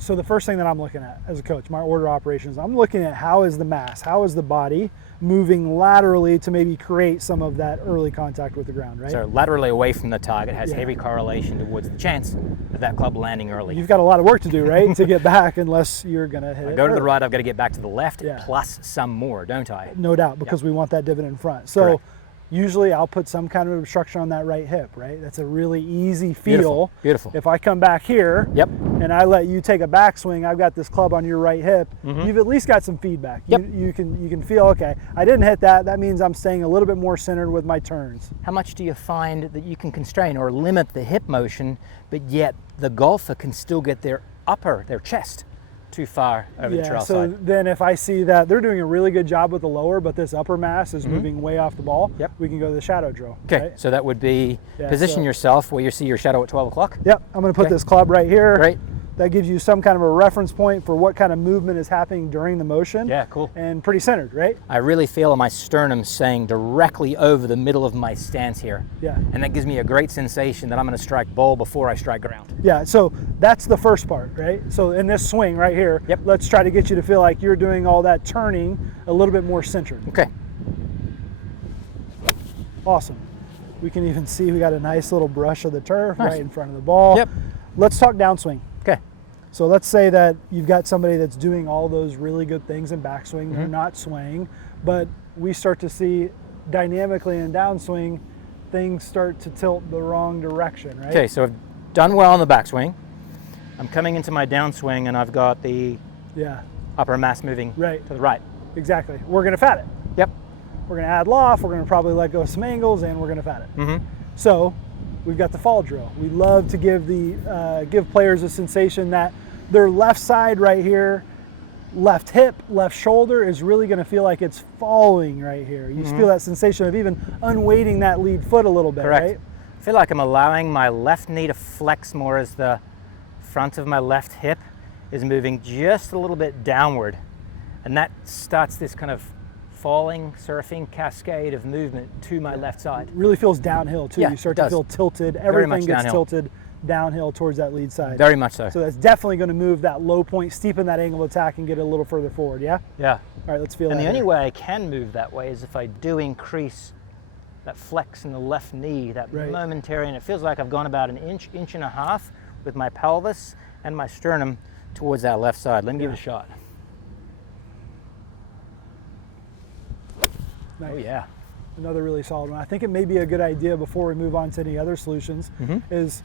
So the first thing that I'm looking at as a coach, my order operations, I'm looking at how is the mass, how is the body moving laterally to maybe create some of that early contact with the ground, right? So laterally away from the target has heavy correlation towards the chance of that club landing early. You've got a lot of work to do, right, to get back unless you're going to hit it. I go to the early. right, I've got to get back to the left, plus some more, don't I? No doubt, because we want that divot in front. So Correct. usually I'll put some kind of obstruction on that right hip, right? That's a really easy feel. Beautiful. If I come back here and I let you take a backswing, I've got this club on your right hip, you've at least got some feedback. You can feel, okay, I didn't hit that. That means I'm staying a little bit more centered with my turns. How much do you find that you can constrain or limit the hip motion, but yet the golfer can still get their chest too far over the trail so side? then if I see that they're doing a really good job with the lower, but this upper mass is moving way off the ball, we can go to the shadow drill. Okay, right? so that would be position yourself where you see your shadow at 12 o'clock? Yep, I'm going to put this club right here. Great. That gives you some kind of a reference point for what kind of movement is happening during the motion. Yeah, cool. And pretty centered, right? I really feel my sternum staying directly over the middle of my stance here. Yeah. And that gives me a great sensation that I'm going to strike ball before I strike ground. Yeah, so that's the first part, right? So in this swing right here, let's try to get you to feel like you're doing all that turning a little bit more centered. Okay. Awesome. We can even see we got a nice little brush of the turf right in front of the ball. Yep. Let's talk downswing. Okay. So let's say that you've got somebody that's doing all those really good things in backswing, they're not swaying, but we start to see dynamically in downswing, things start to tilt the wrong direction, right? Okay, so I've done well on the backswing. I'm coming into my downswing and I've got the upper mass moving to the right. Exactly. We're going to fat it. Yep. We're going to add loft, we're going to probably let go of some angles, and we're going to fat it. So we've got the fall drill. We love to give players a sensation that their left side right here, left hip, left shoulder is really going to feel like it's falling right here. You just feel that sensation of even unweighting that lead foot a little bit, right? I feel like I'm allowing my left knee to flex more as the front of my left hip is moving just a little bit downward. And that starts this kind of falling, surfing cascade of movement to my left side. It really feels downhill too. You start to feel tilted. Everything gets tilted downhill towards that lead side. Very much so. So that's definitely going to move that low point, steepen that angle of attack, and get it a little further forward, yeah? Yeah. All right, let's feel that. And the only way I can move that way is if I do increase that flex in the left knee, that momentary, and it feels like I've gone about an inch, inch and a half with my pelvis and my sternum towards that left side. Let me give it a shot. Nice. Oh yeah. Another really solid one. I think it may be a good idea before we move on to any other solutions is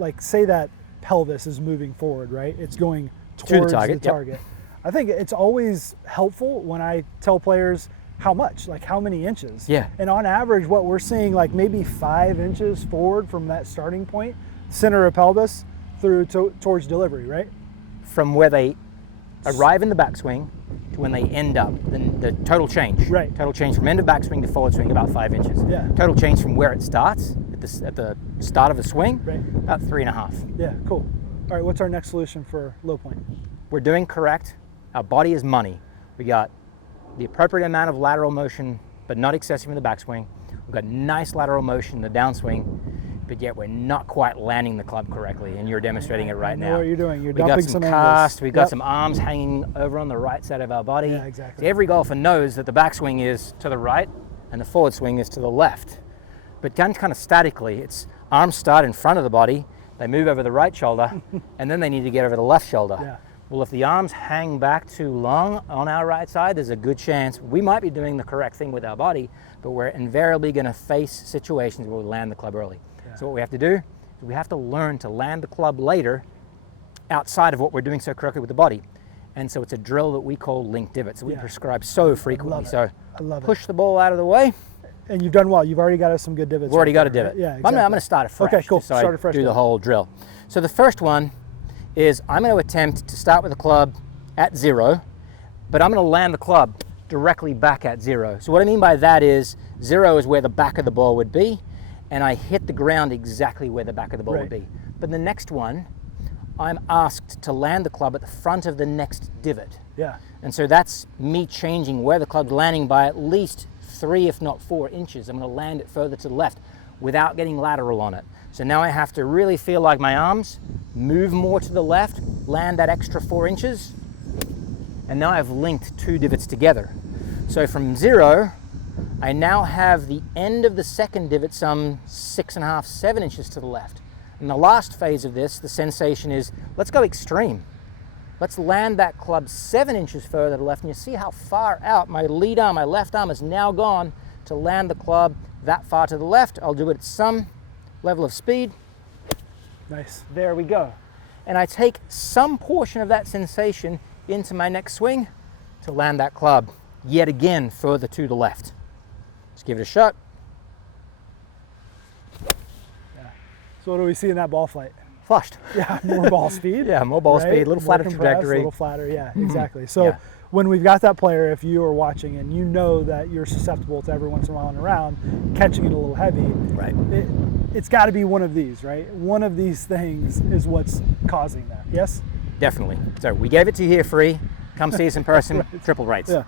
like say that pelvis is moving forward, right? It's going towards the target. I think it's always helpful when I tell players how much, like how many inches. Yeah. And on average, what we're seeing like maybe 5 inches forward from that starting point, center of pelvis through towards delivery, right? From where they arrive in the backswing to when they end up, the total change. Right. Total change from end of backswing to forward swing, about 5 inches. Yeah. Total change from where it starts, at the start of the swing, about 3.5. Yeah, cool. All right, what's our next solution for low point? We're doing correct. Our body is money. We got the appropriate amount of lateral motion, but not excessive in the backswing. We've got nice lateral motion in the downswing, but yet we're not quite landing the club correctly, and you're demonstrating it right now. I know what you're doing. You're We've dumping got some angles. cast, we've got some arms hanging over on the right side of our body. Yeah, exactly. So every golfer knows that the backswing is to the right and the forward swing is to the left. But done kind of statically, it's arms start in front of the body, they move over the right shoulder, and then they need to get over the left shoulder. Yeah. Well, if the arms hang back too long on our right side, there's a good chance we might be doing the correct thing with our body, but we're invariably going to face situations where we land the club early. Yeah. So what we have to do is we have to learn to land the club later outside of what we're doing so correctly with the body. And so it's a drill that we call link divots. We prescribe so frequently. So push the ball out of the way. And you've done well. You've already got us some good divots. We've already got a divot. Right? Yeah, exactly. I'm going to start it fresh. Okay, cool. So start it fresh. Do the whole drill. So the first one is I'm going to attempt to start with the club at 0, but I'm going to land the club directly back at 0. So what I mean by that is 0 is where the back of the ball would be, and I hit the ground exactly where the back of the ball would be. But the next one, I'm asked to land the club at the front of the next divot. Yeah. And so that's me changing where the club's landing by at least 3, if not 4 inches. I'm going to land it further to the left without getting lateral on it. So now I have to really feel like my arms move more to the left, land that extra 4 inches, and now I've linked 2 divots together. So from 0, I now have the end of the second divot some 6.5, 7 inches to the left. In the last phase of this, the sensation is, let's go extreme. Let's land that club 7 inches further to the left, and you see how far out my lead arm, my left arm, has now gone to land the club that far to the left. I'll do it at some level of speed. Nice. There we go. And I take some portion of that sensation into my next swing to land that club yet again further to the left. Let's give it a shot. Yeah. So what do we see in that ball flight? Flushed. Yeah, more ball speed. Yeah, more ball speed, a little flatter trajectory. A little flatter, yeah, exactly. So when we've got that player, if you are watching and you know that you're susceptible to every once in a while in a round, catching it a little heavy, right? It's got to be one of these, right? One of these things is what's causing that, yes? Definitely. So we gave it to you here free. Come see us in person, Right. triple rates. Yeah.